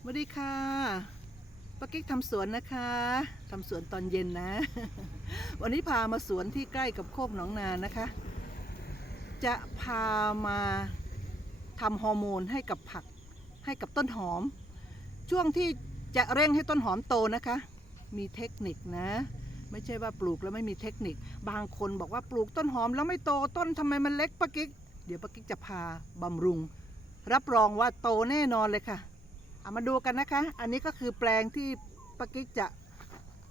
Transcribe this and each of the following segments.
สวัสดีค่ะป้ากิ๊กทำสวนนะคะทำสวนตอนเย็นนะ วันนี้พามาสวนที่ใกล้กับโคกหนองนานะคะ จะพามาทำฮอร์โมนให้กับผักให้กับต้นหอม ช่วงที่จะเร่งให้ต้นหอมโตนะคะ มีเทคนิคนะ ไม่ใช่ว่าปลูกแล้วไม่มีเทคนิค บางคนบอกว่าปลูกต้นหอมแล้วไม่โตต้นทำไมมันเล็กป้ากิ๊ก เดี๋ยวป้ากิ๊กจะพาบำรุง รับรองว่าโตแน่นอนเลยค่ะ เอามาดูกันนะคะ อันนี้ก็คือแปลงที่ป้ากิ๊กจะ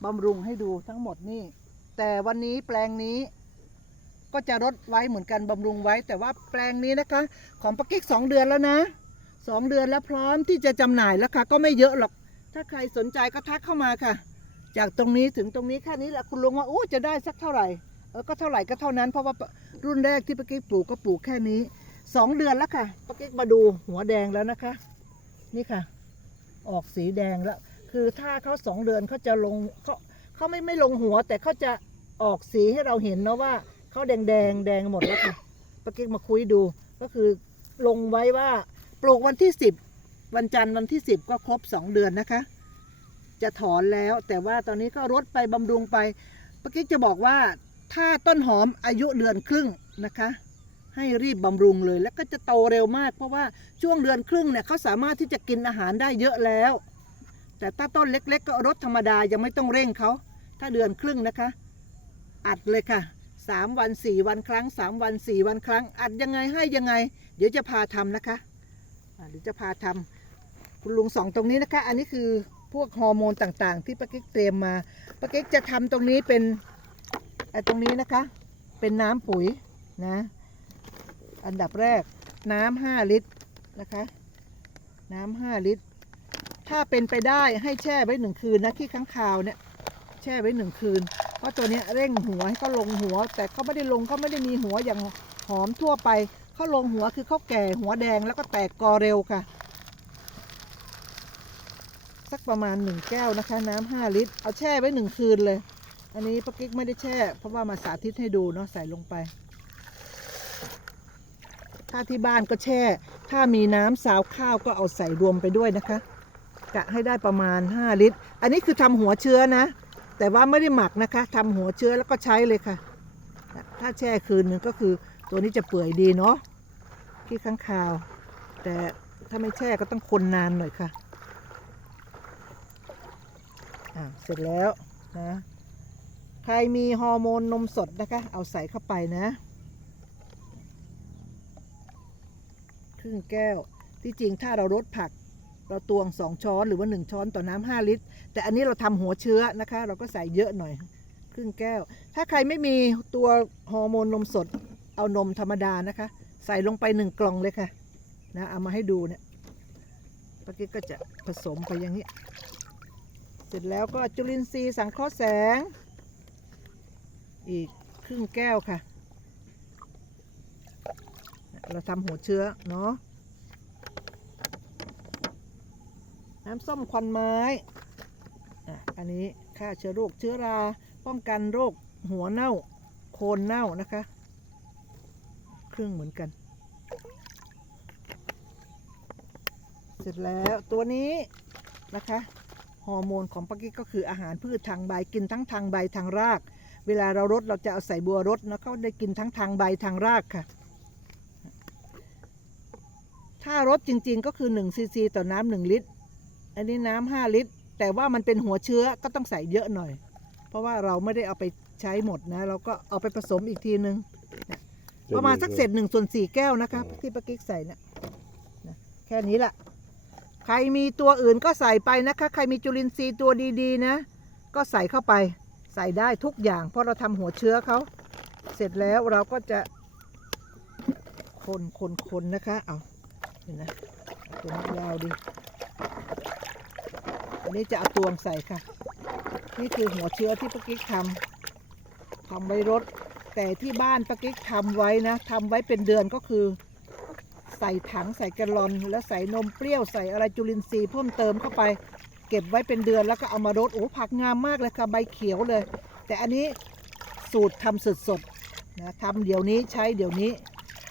บำรุงให้ดูทั้งหมดนี่ แต่วันนี้แปลงนี้ก็จะรดไว้เหมือนกันบำรุงไว้ แต่ว่าแปลงนี้นะคะ ของป้ากิ๊กสองเดือนแล้วนะสองเดือนแล้วพร้อมที่จะจำหน่ายแล้วค่ะ ก็ไม่เยอะหรอก ถ้าใครสนใจก็ทักเข้ามาค่ะ จากตรงนี้ถึงตรงนี้แค่นี้แหละคุณลุงว่าโอ้จะได้สักเท่าไหร่เออก็เท่าไหร่ก็เท่านั้น เพราะว่ารุ่นแรกที่ป้ากิ๊กปลูกก็ปลูกแค่นี้สองเดือนแล้วค่ะป้ากิ๊กมาดูหัวแดงแล้วนะคะ นี่ค่ะ ออกสีแดงแล้ว คือถ้าเขาสองเดือนเขาจะลงเขาเขาไม่ไม่ลงหัว แต่เขาจะออกสีให้เราเห็นนะว่าเขาแดงแดงแดงหมดแล้วค่ะปกิกมาคุยดู ก็คือลงไว้ว่าปลูกวันที่สิบวันจันทร์วันที่สิบก็ครบสองเดือนนะคะ จะถอนแล้วแต่ว่าตอนนี้ก็รดไปบำรุงไปป้ากิ๊กจะบอกว่าถ้าต้นหอมอายุเดือนครึ่งนะคะ ให้รีบบำรุงเลย แล้วก็จะโตเร็วมาก เพราะว่าช่วงเดือนครึ่งเนี่ยเขาสามารถที่จะกินอาหารได้เยอะแล้ว แต่ถ้าต้นเล็ก ๆ ก็รดธรรมดายังไม่ต้องเร่งเขาถ้าเดือนครึ่งนะคะ อัดเลยค่ะสามวันสี่วันครั้งสามวันสี่วันครั้ง อัดยังไงให้ยังไง เดี๋ยวจะพาทำนะคะเดี๋ยวจะพาทำคุณลุงสองตรงนี้นะคะ อันนี้คือพวกฮอร์โมนต่างๆ ที่ป้ากิ๊กเตรียมมาป้ากิ๊กจะทำตรงนี้เป็นไอ้ตรงนี้นะคะ เป็นน้ำปุ๋ยนะ อันดับแรกน้ำห้าลิตรนะคะ น้ำห้าลิตร ถ้าเป็นไปได้ให้แช่ไว้หนึ่งคืนนะขี้ค้างคาวเนี่ยแช่ไว้หนึ่งคืน เพราะตัวนี้เร่งหัวให้เขาลงหัว แต่เขาไม่ได้ลงเขาไม่ได้มีหัวอย่างหอมทั่วไปเขาลงหัวคือเขาแก่หัวแดงแล้วก็แตกกอเร็วค่ะ สักประมาณหนึ่งแก้วนะคะ น้ำห้าลิตร เอาแช่ไว้หนึ่งคืนเลย อันนี้ป้ากิ๊กไม่ได้แช่ เพราะว่ามาสาธิตให้ดูเนาะใส่ลงไป ถ้าที่บ้านก็แช่ ถ้ามีน้ำซาวข้าวก็เอาใส่รวมไปด้วยนะคะกะให้ได้ประมาณ 5 ลิตร อันนี้คือทำหัวเชื้อนะ แต่ว่าไม่ได้หมักนะคะทำหัวเชื้อแล้วก็ใช้เลยค่ะ ถ้าแช่คืนนึงก็คือตัวนี้จะเปื่อยดีเนาะขี้ข้างคาว แต่ถ้าไม่แช่ก็ต้องคนนานหน่อยค่ะเสร็จแล้วนะใครมีฮอร์โมนนมสดนะคะ เอาใส่เข้าไปนะ รึ่งแก้ว ที่จริงถ้าเรารดผัก เราตวงสองช้อนหรือว่าหนึ่งช้อนต่อน้ำห้าลิตร แต่อันนี้เราทำหัวเชื้อนะคะ เราก็ใส่เยอะหน่อย ครึ่งแก้ว ถ้าใครไม่มีตัวฮอร์โมนนมสด เอานมธรรมดานะคะ ใส่ลงไปหนึ่งกล่องเลยค่ะนะเอามาให้ดูเนี่ยปากิ๊กก็จะผสมไปอย่างนี้ เสร็จแล้วก็จุลินทรีย์สังเคราะห์แสง อีกครึ่งแก้วค่ะ เราทำหัวเชื้อเนาะน้ำส้มควันไม้อะอันนี้ฆ่าเชื้อโรคเชื้อราป้องกันโรคหัวเน่าโคนเน่านะคะ เครึ่องเหมือนกัน เสร็จแล้วตัวนี้นะคะฮอร์โมนของปักกี้ก็คืออาหารพืชทางใบกินทั้งทางใบทางราก เวลาเรารดเราจะเอาใส่บัวรดนะเขาได้กินทั้งทางใบทางรากค่ะ ถ้ารดจริง ๆ ก็คือ1ซีซีต่อน้ำหนึ่งลิตร อันนี้น้ำห้าลิตร แต่ว่ามันเป็นหัวเชื้อก็ต้องใส่เยอะหน่อย เพราะว่าเราไม่ได้เอาไปใช้หมดนะ เราก็เอาไปผสมอีกทีนึงเนี่ยประมาณสักเศษหนึ่งส่วนสี่แก้วนะคะที่ป้ากิ๊กใส่เนี่ยนะแค่นี้แหละใครมีตัวอื่นก็ใส่ไปนะคะ ใครมีจุลินทรีย์ตัวดีๆนะ ก็ใส่เข้าไปใส่ได้ทุกอย่าง เพราะเราทำหัวเชื้อเขาเสร็จแล้วเราก็จะคนคนคนนะคะ เอา เห็นนะตัวยาวดีอันนี้จะเอาตวงใส่ค่ะ นี่คือหัวเชื้อที่ป้ากิ๊กทำทำไว้รดแต่ที่บ้านป้ากิ๊กทำไว้นะทำไว้เป็นเดือนก็คือ ใส่ถังใส่แกลลอน แล้วใส่นมเปรี้ยวใส่อะไรจุลินทรีย์เพิ่มเติมเข้าไป เก็บไว้เป็นเดือนแล้วก็เอามารดโอ้ผักงามมากเลยค่ะใบเขียวเลย แต่อันนี้สูตรทำสดๆนะทำเดี๋ยวนี้ใช้เดี๋ยวนี้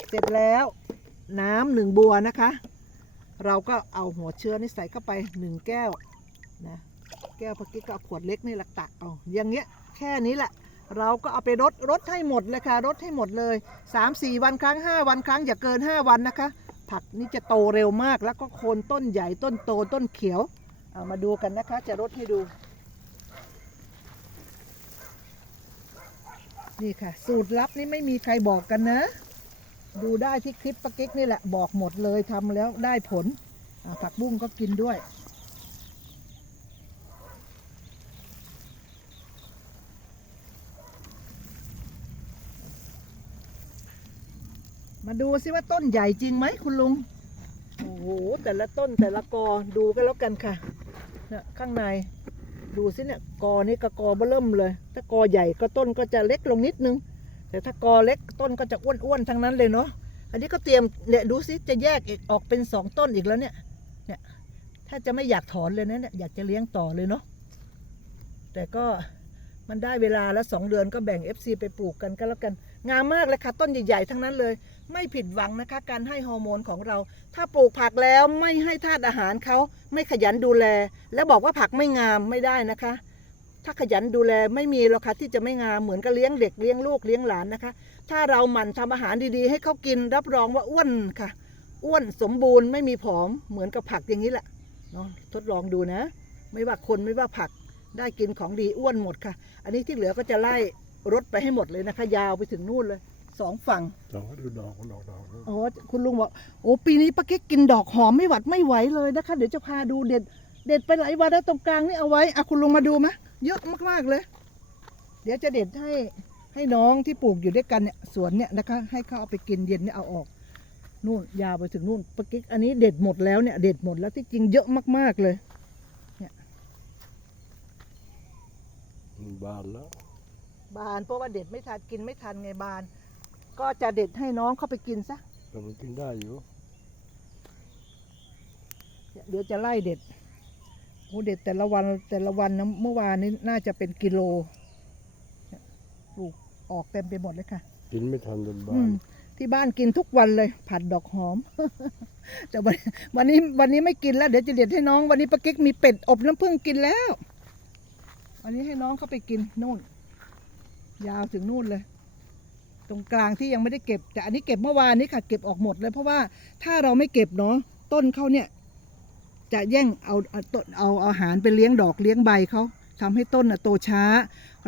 เสร็จแล้ว น้ำหนึ่งบัวนะคะ เราก็เอาหัวเชื้อนี่ใส่เข้าไปหนึ่งแก้วนะแก้วปากิ๊กก็เอาขวดเล็กนี่แหละตักเอาอย่างเงี้ยแค่นี้แหละเราก็เอาไปรดรดให้หมดเลยค่ะรดให้หมดเลย 3-4 วันครั้ง 5 วันครั้งอย่าเกิน 5 วันนะคะ ผักนี่จะโตเร็วมากแล้วก็โคนต้นใหญ่ต้นโตต้นเขียวเอามาดูกันนะคะ จะรดให้ดู นี่ค่ะ สูตรลับนี่ไม่มีใครบอกกันนะ ดูได้ที่คลิปปะกิ๊กนี่แหละบอกหมดเลยทำแล้วได้ผลผักบุ้งก็กินด้วย มาดูซิว่าต้นใหญ่จริงไหมคุณลุง โอ้โห แต่ละต้นแต่ละกอดูกันแล้วกันค่ะเนี่ยข้างในดูสิเนี่ยกอนี่ก็กอเบิ่มเลย ถ้ากอใหญ่ก็ต้นก็จะเล็กลงนิดนึง แต่ถ้ากอเล็กต้นก็จะอ้วนๆทั้งนั้นเลยเนาะอันนี้ก็เตรียมเนี่ยดูสิจะแยกอีกออกเป็นสองต้นอีกแล้วเนี่ยเนี่ยถ้าจะไม่อยากถอนเลยนะเนี่ยอยากจะเลี้ยงต่อเลยเนาะแต่ก็มันได้เวลาแล้วสองเดือนก็แบ่ง FC ไปปลูกกันก็แล้วกัน งามมากเลยค่ะ ต้นใหญ่ๆ ทั้งนั้นเลย ไม่ผิดหวังนะคะ การให้ฮอร์โมนของเรา ถ้าปลูกผักแล้วไม่ให้ธาตุอาหารเขาไม่ขยันดูแล แล้วบอกว่าผักไม่งามไม่ได้นะคะ ถ้าขยันดูแลไม่มีหรอกค่ะที่จะไม่งามเหมือนกับเลี้ยงเด็กเลี้ยงลูกเลี้ยงหลานนะคะ ถ้าเราหมั่นทำอาหารดีๆ ให้เขากินรับรองว่าอ้วนค่ะ อ้วนสมบูรณ์ไม่มีผอมเหมือนกับผักอย่างนี้แหละเนาะทดลองดูนะ ไม่ว่าคนไม่ว่าผักได้กินของดีอ้วนหมดค่ะ อันนี้ที่เหลือก็จะไล่รถไปให้หมดเลยนะคะ ยาวไปถึงนู่นเลยสองฝั่งดอกดูดอกดอกดอกอ๋อคุณลุงบอกโอ้ปีนี้ป้าเก๊กกินดอกหอมไม่หวัดไม่ไหวเลยนะคะ เดี๋ยวจะพาดูเด็ด เด็ดไปหลายวันแล้วตรงกลางนี่เอาไว้อะคุณลุงมาดูมะเยอะมากๆเลย เดี๋ยวจะเด็ดให้ให้น้องที่ปลูกอยู่ด้วยกันเนี่ยสวนเนี่ยนะคะ ให้เขาเอาไปกินเย็นเนี่ยเอาออกนู่นยาวไปถึงนู่นป้าเก๊กอันนี้เด็ดหมดแล้วเนี่ยเด็ดหมดแล้วที่จริงเยอะมาก ๆเลยมันบานแล้ว บานเพราะว่าเด็ดไม่ทันกินไม่ทันไงบาน ก็จะเด็ดให้น้องเข้าไปกินซะแต่มันกินได้อยู่ เดี๋ยวจะไล่เด็ด โอ้เด็ดแต่ละวันแต่ละวันนะเมื่อวานนี้น่าจะเป็นกิโลเนี่ยปลูกออกเต็มไปหมดเลยค่ะ กินไม่ทันจนบาอืนมที่บ้านกินทุกวันเลย ผัดดอกหอม แต่วันวันนี้วันนี้ไม่กินแล้ว เดี๋ยวจะเด็ดให้น้อง วันนี้ป้ากิ๊กมีเป็ดอบน้ำผึ้งกินแล้ว วันนี้ให้น้องเขาไปกินนู่น ยาวถึงนู่นเลย ตรงกลางที่ยังไม่ได้เก็บ แต่อันนี้เก็บเมื่อวานนี้ค่ะ เก็บออกหมดเลย เพราะว่าถ้าเราไม่เก็บเนาะต้นเขาเนี่ย จะแย่งเอาเอาต้นเอาอาหารไปเลี้ยงดอกเลี้ยงใบเขาทำให้ต้นโตช้า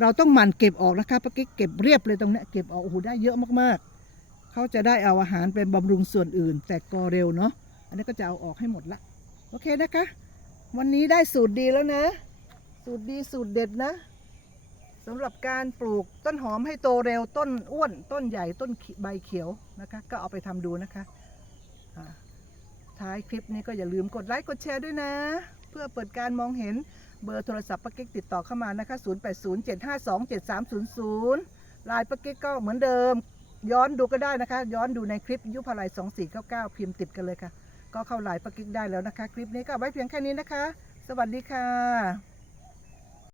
เราต้องหมั่นเก็บออกนะคะป้ากิ๊กเก็บเรียบเลยตรงนี้เก็บออกโอ้โหได้เยอะมากๆ เขาจะได้เอาอาหารไปบำรุงส่วนอื่น แต่กอเร็วเนาะอันนี้ก็จะเอาออกให้หมดละโอเคนะคะ วันนี้ได้สูตรดีแล้วนะ สูตรดีสูตรเด็ดนะสำหรับการปลูกต้นหอมให้โตเร็วต้นอ้วน ต้นใหญ่ต้นใบเขียวนะคะ ก็เอาไปทำดูนะคะ ท้ายคลิปนี้ก็อย่าลืมกดไลค์กดแชร์ด้วยนะ เพื่อเปิดการมองเห็นเบอร์โทรศัพท์ป้ากิ๊กติดต่อเข้ามานะคะ 0807527300ลายป้ากิ๊กก็เหมือนเดิม ย้อนดูก็ได้นะคะ ย้อนดูในคลิปยุพลัย2499 พิมพ์ติดกันเลยค่ะ ก็เข้าลายป้ากิ๊กได้แล้วนะคะ คลิปนี้ก็ไว้เพียงแค่นี้นะคะ สวัสดีค่ะ